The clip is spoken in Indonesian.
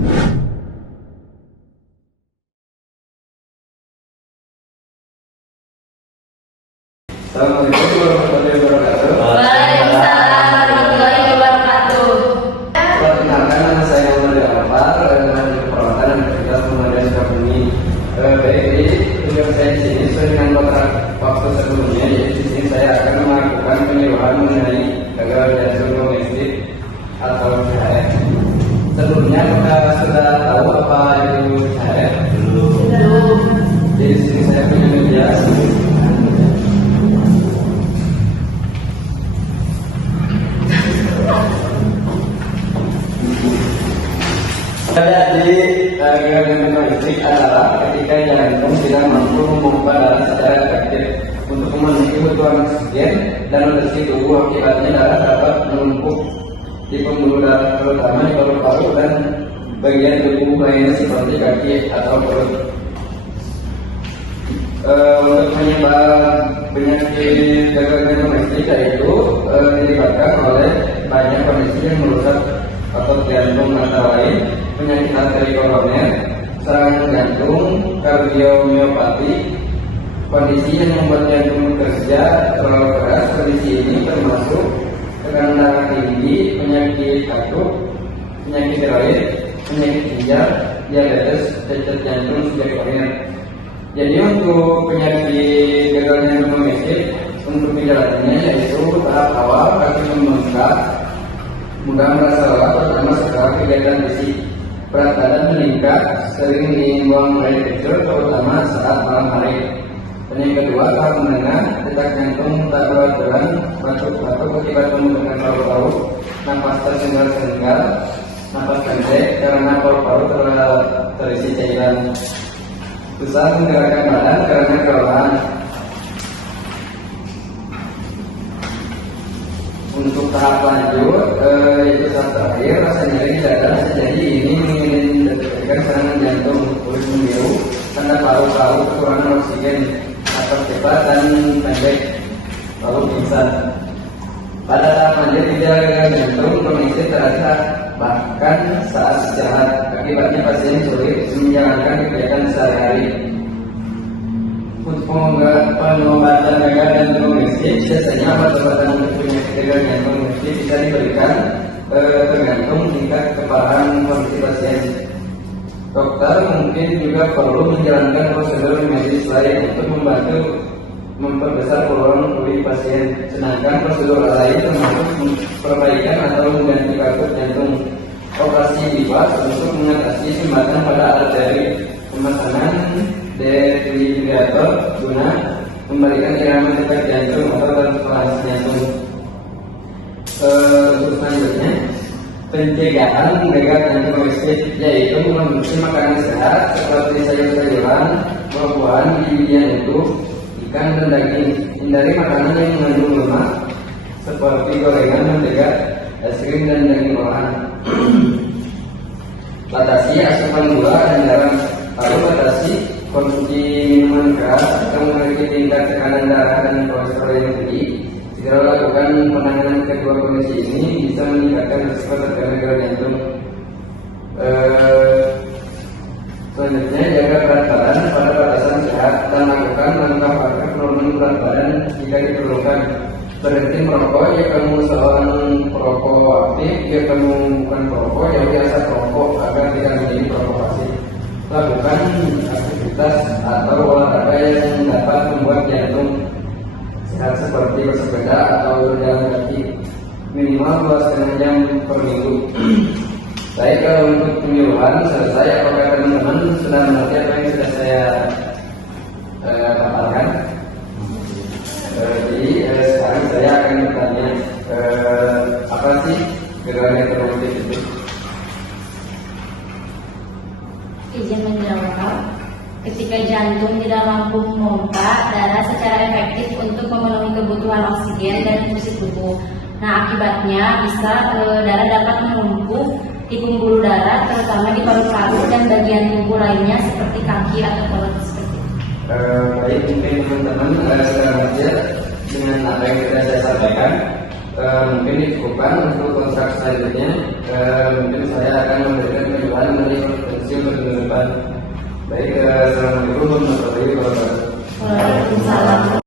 Assalamualaikum warahmatullahi wabarakatuh. Waalaikumsalam warahmatullahi wabarakatuh. Perkenalkan, nama saya Muhammad Alfar, manajer perawatan dan aktivitas pemadam Sukabumi. Baik, jadi tujuan saya di sini sesuai dengan kontrak waktu sebelumnya, yaitu di sini saya akan melakukan penyuluhan mengenai gagal jantung domestik atau CHF. Sebelumnya kita sudah tahu apa itu CHF? Belum. Jadi di sini saya punya media. Jadi gagal jantung domestik adalah ketika jantung tidak mampu memompa darah secara efektif untuk memenuhi kebutuhan oksigen dan nutrisi tubuh. Akibatnya darah dapat menumpuk di pembuluh darah, terutama di paru-paru dan bagian tubuh lainnya seperti kaki atau perut. Untuk penyebab penyakit gagal jantung domestik yaitu dilibatkan oleh banyak kondisi yang merusak otot jantung, antara lain penyakit arteri koroner, serangan jantung, kardiomiopati, kondisi yang membuat jantung bekerja terlalu keras. Kondisi ini termasuk tekanan darah tinggi, penyakit katup, penyakit tiroid, penyakit ginjal, diabetes, cacat jantung sejak lahir. Jadi untuk penyakit gagal jantung domestik, untuk gejalanya yaitu tahap awal kaki membengkak, mudah merasa lelah, terutama setelah kegiatan fisik. Berat badan meningkat, sering ingin buang air kecil, terutama saat malam hari. Dan yang kedua, tahap menengah, detak jantung tak beraturan, batuk-batuk akibat pembentukan paru-paru, napas tersengal-sengal, napas pendek karena paru-paru terisi cairan, susah menggerakkan badan karena kelelahan. Untuk tahap lanjut, yaitu tahap terakhir, rasa nyeri di dada. Jadi ini mengindikasikan serangan jantung, kulit membiru, tanda paru-paru kekurangan oksigen, napas cepat dan pendek, lalu pingsan. Pada tahap lanjut, gejala gagal jantung kondisi terasa bahkan saat istirahat. Akibatnya pasien sulit menjalankan kegiatan sehari-hari. Untuk pengobatan gagal jantung domestik, biasanya obat-obatan untuk penyakit gagal jantung domestik bisa diberikan tergantung tingkat keparahan kondisi pasien. Dokter mungkin juga perlu menjalankan prosedur medis lain untuk membantu memperbesar peluang pulih pasien. Sedangkan prosedur lain termasuk perbaikan atau mengganti katup jantung, operasi bypass untuk mengatasi sumbatan pada arteri, pemasangan defibrilator guna memberikan irama detak jantung atau transplantasi jantung. Untuk selanjutnya, pencegahan gagal jantung domestik yaitu mengonsumsi makanan sehat seperti sayur-sayuran, buah-buahan, biji-bijian utuh, ikan dan daging. Hindari makanan yang mengandung lemak seperti gorengan, mentega, es krim dan daging olahan. Batasi asupan gula dan garam. Lalu batasi konsumsi minuman keras yang memiliki tingkat tekanan darah dan kolesterol yang tinggi. Segera lakukan penanganan kedua kondisi ini bisa meningkatkan risiko terkena gagal jantung. Selanjutnya, jaga berat badan pada batasan sehat dan lakukan langkah-langkah penurunan berat badan jika diperlukan. Berhenti merokok jika kamu seorang perokok aktif, jika kamu bukan perokok yang biasa perokok agar tidak menjadi perokok pasif. Lakukan aktivitas atau olahraga yang dapat membuat jantung sehat seperti bersepeda atau berjalan kaki minimal 2,5 jam per minggu. Baik, kalau untuk penyuluhan selesai, apakah teman-teman sudah mengerti apa yang sudah saya paparkan? Jadi sekarang saya akan bertanya, apa sih gagal jantung domestik itu? Izin menjawab. Ketika jantung tidak mampu memompa darah secara efektif untuk memenuhi kebutuhan oksigen dan fungsi tubuh. Nah, akibatnya bisa darah dapat menumpuk di pembuluh darah, terutama di paru-paru dan bagian tubuh lainnya seperti kaki atau perut seperti itu. Baik, mungkin teman-teman sudah belajar dengan apa yang sudah saya sampaikan. Mungkin dicukupkan untuk kontrak selanjutnya. Mungkin saya akan memberikan penyuluhan dari Baik, assalamualaikum warahmatullahi wabarakatuh. Waalaikumsalam